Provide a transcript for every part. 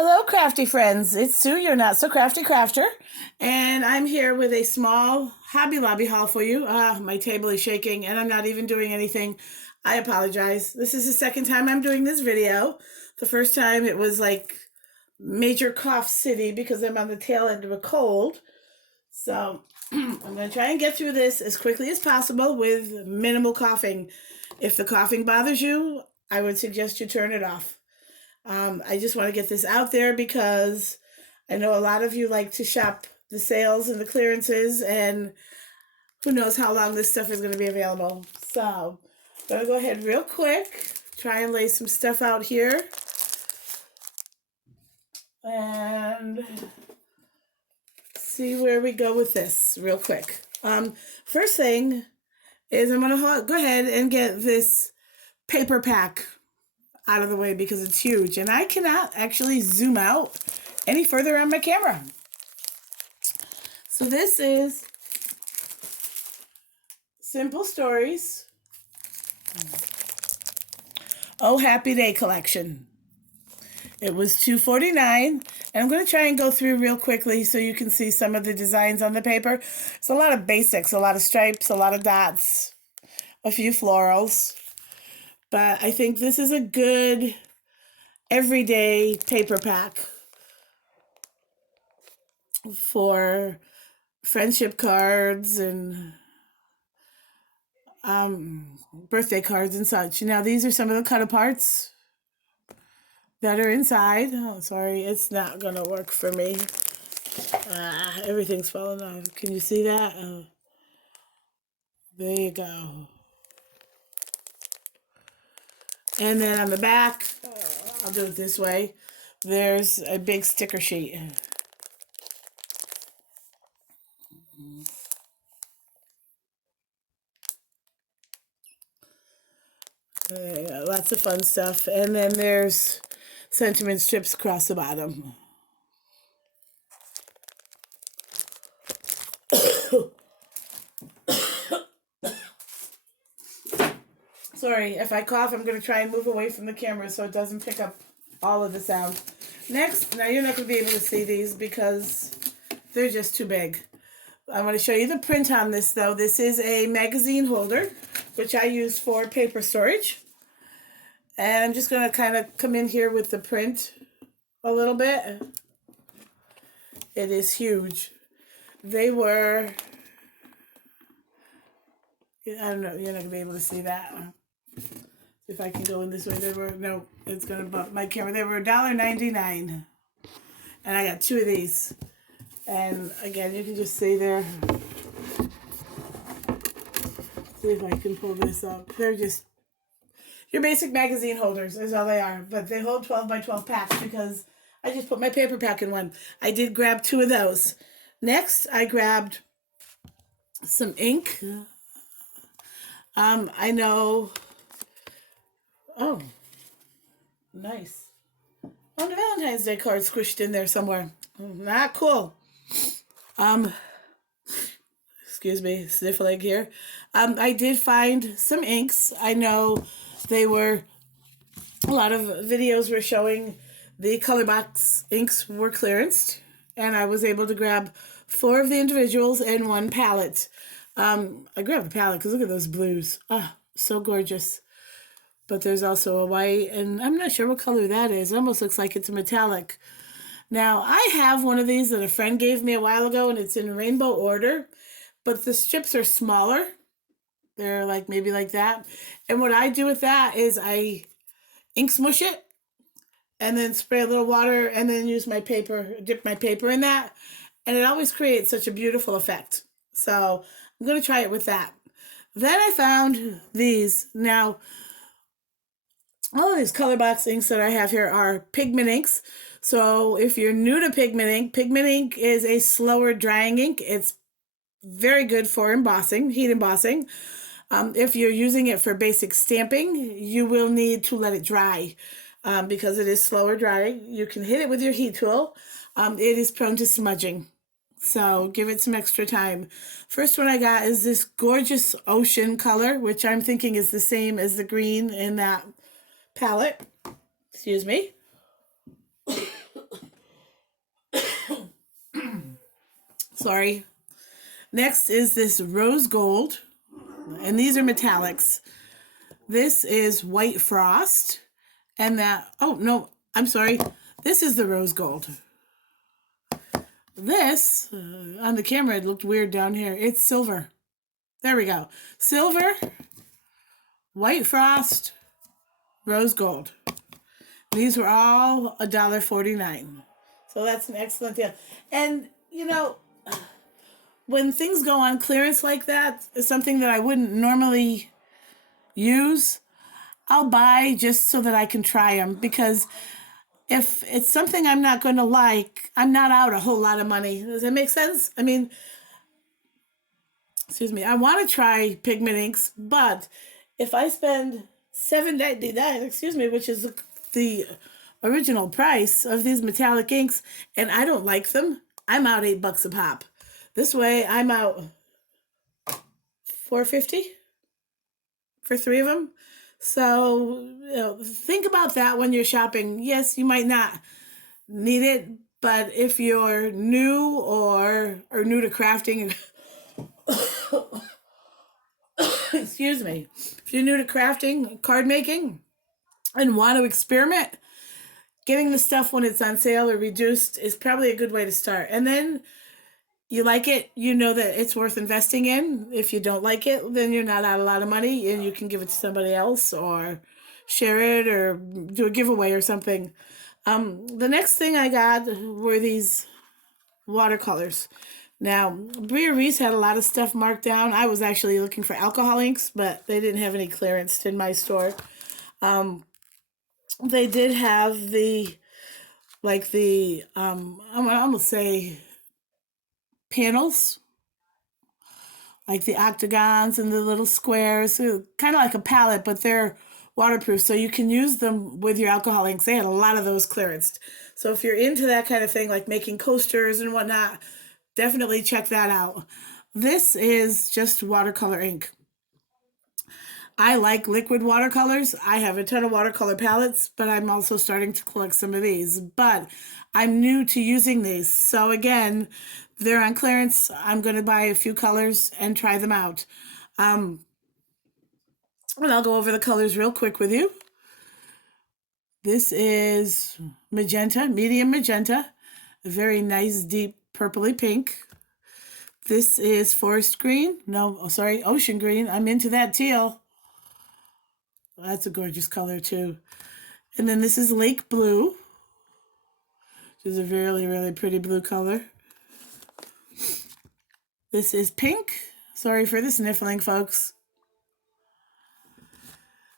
Hello, crafty friends. It's Sue, your not so crafty crafter, and I'm here with a small Hobby Lobby haul for you. My table is shaking, and I'm not even doing anything. I apologize. This is the second time I'm doing this video. The first time it was like major cough city because I'm on the tail end of a cold. So I'm going to try and get through this as quickly as possible with minimal coughing. If the coughing bothers you, I would suggest you turn it off. I just want to get this out there because I know a lot of you like to shop the sales and the clearances, and who knows how long this stuff is going to be available. So I'm going to go ahead real quick, try and lay some stuff out here. And see where we go with this real quick. First thing is I'm going to go ahead and get this paper pack out of the way because it's huge and I cannot actually zoom out any further on my camera. So this is Simple Stories Oh Happy Day collection. It was $2.49, and I'm going to try and go through real quickly so you can see some of the designs on the paper. It's a lot of basics, a lot of stripes, a lot of dots, a few florals. But I think this is a good everyday paper pack for friendship cards and birthday cards and such. Now, these are some of the cut aparts that are inside. Oh, sorry, it's not going to work for me. Everything's falling off. Can you see that? Oh, there you go. And then on the back, I'll do it this way, there's a big sticker sheet. Lots of fun stuff. And then there's sentiment strips across the bottom. Sorry, if I cough, I'm going to try and move away from the camera so it doesn't pick up all of the sound. Next, now you're not going to be able to see these because they're just too big. I want to show you the print on this, though. This is a magazine holder, which I use for paper storage. And I'm just going to kind of come in here with the print a little bit. It is huge. They were, I don't know, you're not going to be able to see that. If I can go in this way, they were, no, it's going to bump my camera. They were $1.99. And I got two of these. And again, you can just see there. See if I can pull this up. They're just your basic magazine holders is all they are. But they hold 12 by 12 packs because I just put my paper pack in one. I did grab two of those. Next, I grabbed some ink. I know. Oh, nice. Oh, the Valentine's Day card squished in there somewhere. Not cool. Excuse me, sniffling here. I did find some inks. I know they were, a lot of videos were showing the color box inks were clearanced, and I was able to grab 4 of the individuals and 1 palette. I grabbed a palette because look at those blues. Ah, so gorgeous. But there's also a white, and I'm not sure what color that is. It almost looks like it's a metallic. Now, I have one of these that a friend gave me a while ago, and it's in rainbow order, but the strips are smaller. They're like maybe like that. And what I do with that is I ink smush it, and then spray a little water, and then use my paper, dip my paper in that, and it always creates such a beautiful effect. So I'm going to try it with that. Then I found these. Now, all of these color box inks that I have here are pigment inks. So if you're new to pigment ink is a slower drying ink. It's very good for embossing, heat embossing. If you're using it for basic stamping, you will need to let it dry because it is slower drying. You can hit it with your heat tool. It is prone to smudging. So give it some extra time. First one I got is this gorgeous ocean color, which I'm thinking is the same as the green in that palette. Excuse me. Sorry. Next is this rose gold, and these are metallics. This is white frost, and that, oh no, I'm sorry. This is the rose gold. This, on the camera, it looked weird down here. It's silver. There we go. Silver, white frost, rose gold. These were all $1.49. So that's an excellent deal. And, you know, when things go on clearance like that, it's something that I wouldn't normally use, I'll buy just so that I can try them. Because if it's something I'm not going to like, I'm not out a whole lot of money. Does that make sense? I mean, excuse me, I want to try pigment inks, but if I spend $7.99, excuse me, which is the original price of these metallic inks, and I don't like them, I'm out $8 a pop. This way, I'm out $4.50 for 3 of them. So, you know, think about that when you're shopping. Yes, you might not need it, but if you're new or new to crafting, excuse me, if you're new to crafting, card making, and want to experiment, getting the stuff when it's on sale or reduced is probably a good way to start. And then you like it, you know that it's worth investing in. If you don't like it, then you're not out a lot of money and you can give it to somebody else or share it or do a giveaway or something. The next thing I got were these watercolors. Now, Bria Reese had a lot of stuff marked down. I was actually looking for alcohol inks, but they didn't have any clearance in my store. They did have the, like the, I'm gonna say panels, like the octagons and the little squares, kind of like a palette, but they're waterproof, so you can use them with your alcohol inks. They had a lot of those clearanced. So if you're into that kind of thing, like making coasters and whatnot, definitely check that out. This is just watercolor ink. I like liquid watercolors. I have a ton of watercolor palettes, but I'm also starting to collect some of these. But I'm new to using these. So again, they're on clearance. I'm going to buy a few colors and try them out. And I'll go over the colors real quick with you. This is magenta, medium magenta, a very nice deep purpley pink. This is forest green. No, oh, sorry, ocean green. I'm into that teal. That's a gorgeous color too. And then this is lake blue, which is a really, really pretty blue color. This is pink. Sorry for the sniffling, folks.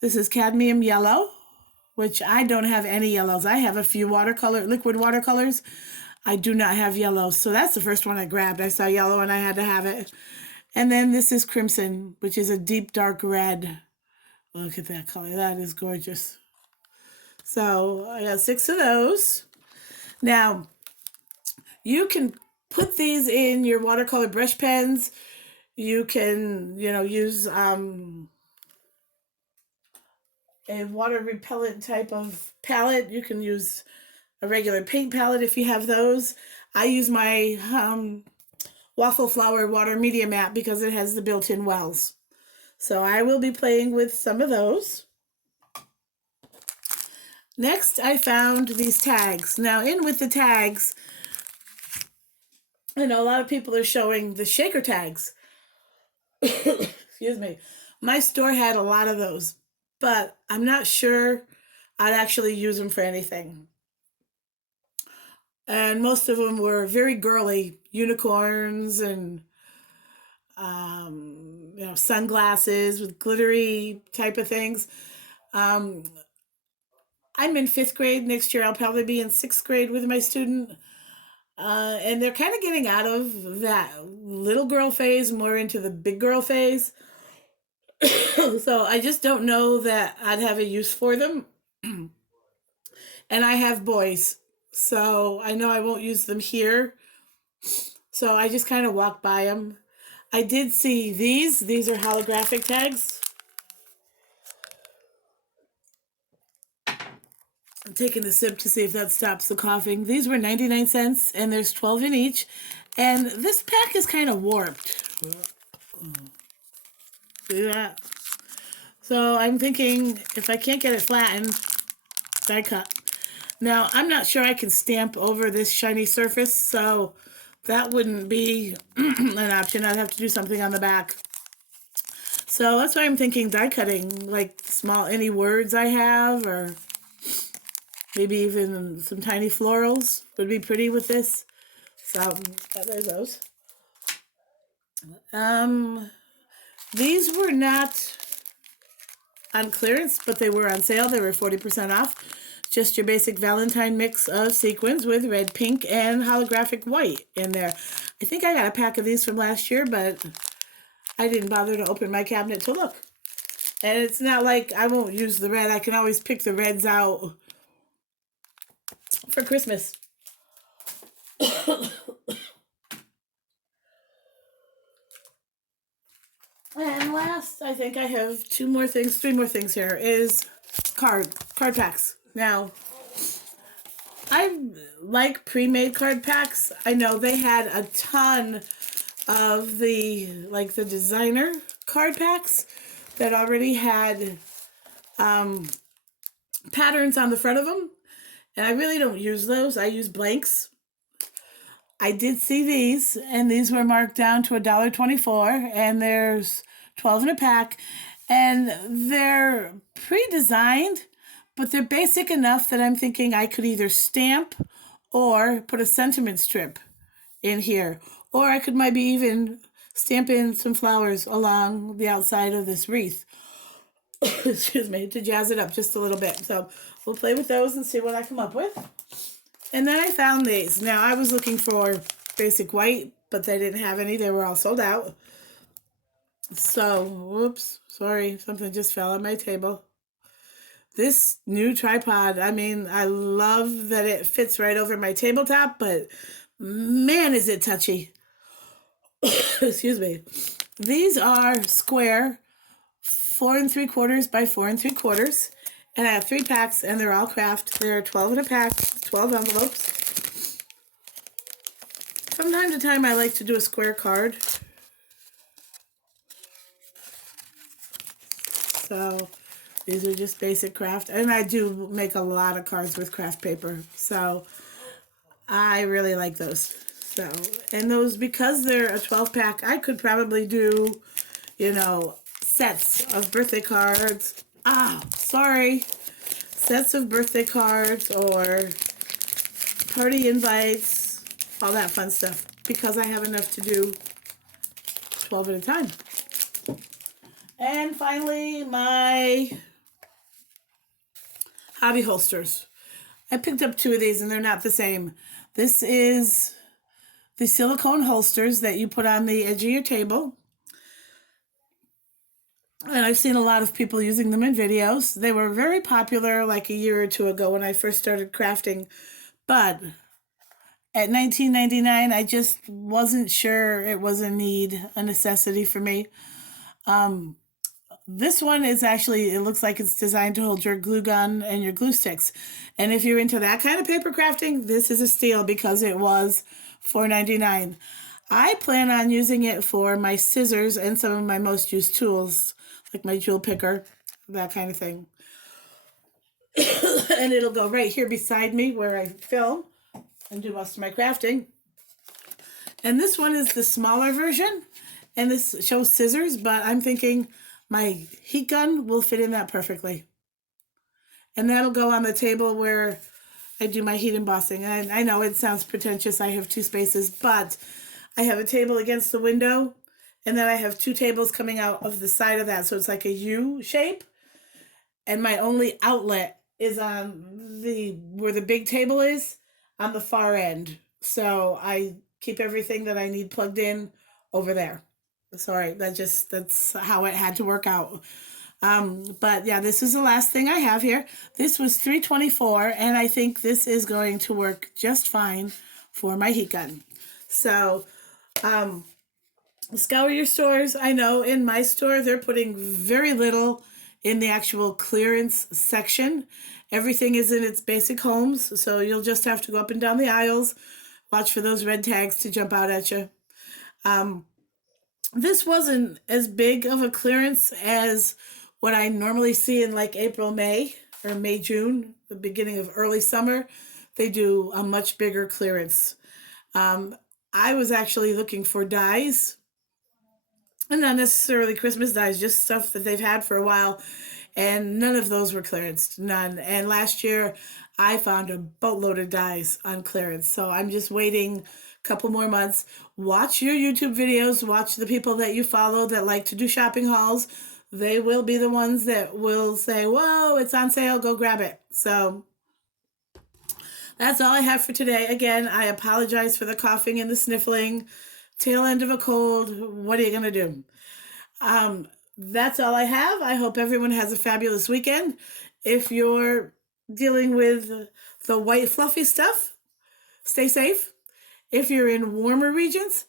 This is cadmium yellow, which I don't have any yellows. I have a few liquid watercolors. I do not have yellow. So that's the first one I grabbed. I saw yellow and I had to have it. And then this is crimson, which is a deep dark red. Look at that color. That is gorgeous. So I got 6 of those. Now, you can put these in your watercolor brush pens. You can, use a water repellent type of palette. You can use a regular paint palette if you have those. I use my Waffle Flower Water Media Mat because it has the built-in wells. So I will be playing with some of those. Next, I found these tags. Now, in with the tags, a lot of people are showing the shaker tags. Excuse me. My store had a lot of those, but I'm not sure I'd actually use them for anything. And most of them were very girly, unicorns and sunglasses with glittery type of things. I'm in 5th grade. Next year I'll probably be in 6th grade with my student. And they're kind of getting out of that little girl phase, more into the big girl phase. So I just don't know that I'd have a use for them. And I have boys, so I know I won't use them here. So I just kind of walk by them. I did see these. These are holographic tags. I'm taking a sip to see if that stops the coughing. These were 99 cents, and there's 12 in each. And this pack is kind of warped. See that? So I'm thinking if I can't get it flattened, die cut. Now, I'm not sure I can stamp over this shiny surface, so that wouldn't be an option. I'd have to do something on the back. So that's why I'm thinking die cutting, like small, any words I have, or maybe even some tiny florals would be pretty with this. So there's those. These were not on clearance, but they were on sale. They were 40% off. Just your basic Valentine mix of sequins with red, pink, and holographic white in there. I think I got a pack of these from last year, but I didn't bother to open my cabinet to look. And it's not like I won't use the red. I can always pick the reds out for Christmas. And last, I think I have three more things here, is card packs. Now, I like pre-made card packs. I know they had a ton of the designer card packs that already had patterns on the front of them. And I really don't use those. I use blanks. I did see these, and these were marked down to $1.24, and there's 12 in a pack, and they're pre-designed, but they're basic enough that I'm thinking I could either stamp or put a sentiment strip in here, or I could maybe even stamp in some flowers along the outside of this wreath. Excuse me, to jazz it up just a little bit. So we'll play with those and see what I come up with. And then I found these. Now, I was looking for basic white, but they didn't have any. They were all sold out. So, whoops, sorry, something just fell on my table. This new tripod, I mean, I love that it fits right over my tabletop, but man, is it touchy. Excuse me. These are square, 4 3/4 by 4 3/4. And I have 3 packs, and they're all craft. There are 12 in a pack, 12 envelopes. From time to time, I like to do a square card. So these are just basic craft. And I do make a lot of cards with craft paper. So I really like those. So, and those, because they're a 12 pack, I could probably do, sets of birthday cards. Sets of birthday cards or party invites, all that fun stuff, because I have enough to do 12 at a time. And finally, my hobby holsters. I picked up 2 of these, and they're not the same. This is the silicone holsters that you put on the edge of your table. And I've seen a lot of people using them in videos. They were very popular like a year or 2 ago when I first started crafting. But at $19.99, I just wasn't sure it was a necessity for me. This one is actually, it looks like it's designed to hold your glue gun and your glue sticks. And if you're into that kind of paper crafting, this is a steal because it was $4.99. I plan on using it for my scissors and some of my most used tools, like my jewel picker, that kind of thing. And it'll go right here beside me where I film and do most of my crafting. And this one is the smaller version, and this shows scissors, but I'm thinking my heat gun will fit in that perfectly. And that'll go on the table where I do my heat embossing. And I know it sounds pretentious, I have 2 spaces, but I have a table against the window, and then I have 2 tables coming out of the side of that, so it's like a U shape. And my only outlet is on where the big table is, on the far end. So I keep everything that I need plugged in over there. Sorry, that's how it had to work out. But yeah, this is the last thing I have here. This was $3.24, and I think this is going to work just fine for my heat gun. So, scour your stores. I know in my store, they're putting very little in the actual clearance section. Everything is in its basic homes, so you'll just have to go up and down the aisles, Watch for those red tags to jump out at you. This wasn't as big of a clearance as what I normally see in like April, May, or May, June, the beginning of early summer. They do a much bigger clearance. Um, I was actually looking for dyes, and not necessarily Christmas dyes, just stuff that they've had for a while, and none of those were clearanced, none. And last year, I found a boatload of dyes on clearance, so I'm just waiting a couple more months. Watch your YouTube videos, watch the people that you follow that like to do shopping hauls. They will be the ones that will say, "Whoa, it's on sale, go grab it." So that's all I have for today. Again, I apologize for the coughing and the sniffling. Tail end of a cold. What are you going to do? That's all I have. I hope everyone has a fabulous weekend. If you're dealing with the white fluffy stuff, stay safe. If you're in warmer regions,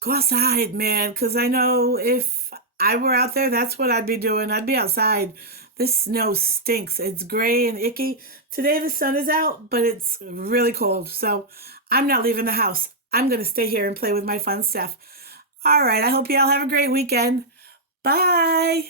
go outside, man, because I know if I were out there, that's what I'd be doing. I'd be outside. This snow stinks. It's gray and icky. Today the sun is out, but it's really cold. So I'm not leaving the house. I'm going to stay here and play with my fun stuff. All right. I hope you all have a great weekend. Bye.